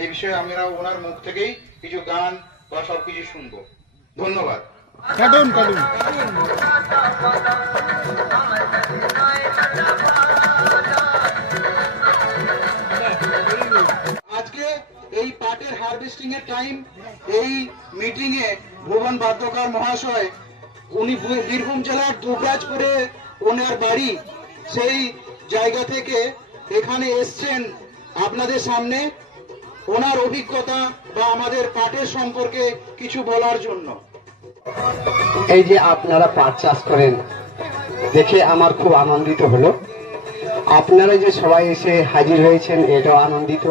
এই বিষয়ে আমরা ওনার মুখ থেকেই কিছু গান বা সব কিছু শুনব। ধন্যবাদ। কাটুন কাটুন। আজকে এই পাটের হারভেস্টিং এর টাইম এই মিটিং এ ভুবন বাদ্যকার মহাশয় উনি বীরভূম জেলার দুবরাজপুরে ওনার বাড়ি সেই জায়গা থেকে এখানে এসছেন আপনাদের সামনে। ওনার অভিজ্ঞতা বা আমাদের পাটের সম্পর্কে কিছু বলার জন্য। এই যে আপনারা পাট চাষ করেন, দেখে আমার খুব আনন্দিত হলো। আপনারা যে সবাই এসে হাজির হয়েছেন, এটাও আনন্দিত।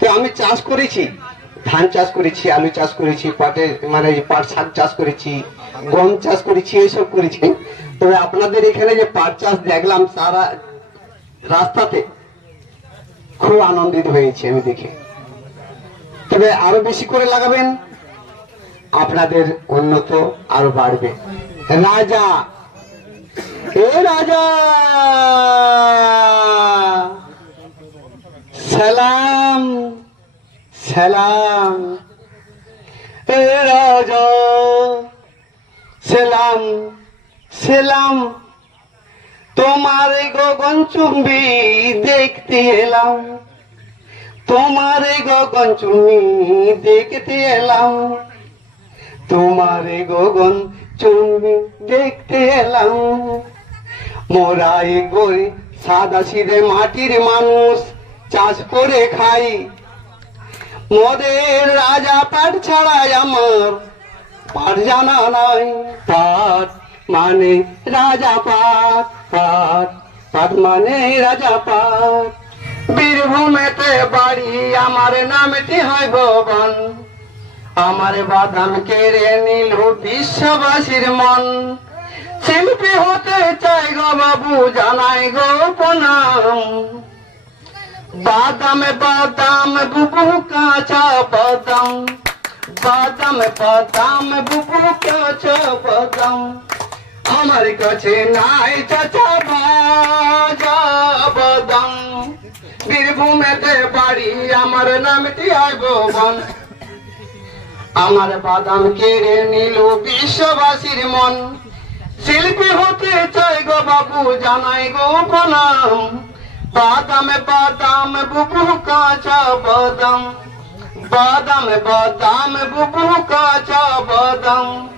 তো আমি চাষ করেছি, ধান চাষ করেছি, আলু চাষ করেছি পাটের মানে পাট শাক চাষ করেছি, গম চাষ করেছি এইসব করেছি। তবে আপনাদের এখানে যে পাট চাষ দেখলাম, সারা রাস্তাতে খুব আনন্দিত হয়েছে আমি দেখে। তবে আরও বেশি করে লাগাবেন, আপনাদের উন্নত আরও বাড়বে। রাজা, এ রাজা! সালাম সালাম। এ রাজা, সালাম সালাম। তোমার গগন চুম্বি দেখতে এলাম। তোমার গগন চুম্বি দেখতে এলাম। তোমারে গগন চুম্বি দেখতে এলাম। মোরাই গরি সাদা সিধে মাটির মানুষ চাষ করে খাই। মোদের রাজা পাট ছাড়াই আমার পাট জানা নাই। পাট মানে রাজা পাট পাট পাট মানে রাজা পাট। বীরভূমেতে বাড়ি, আমার নামটি হয় ভবন আমার বাদাম কেড়ে নিল বিশ্ববাসীর মন। শিল্পী হতে চাই গো বাবু, জানাই গো প্রণাম। বাদামে, বাদাম, বুবু কাঁচা বাদাম। বাদাম বাদাম, বুবু কাঁচা বাদাম। আমার কাছে নাই চাচা বীরভূমেতে আমার নামটি আয় আমার বাদাম কেড়ে নিল বিশ্ববাসীর মন। শিল্পী হতে চাই গো বাবু, জানাই গো প্রণাম। বাদামে, বাদাম, বুবু কাঁচা বাদাম। বাদাম বাদাম, বুবু কাঁচা বাদাম।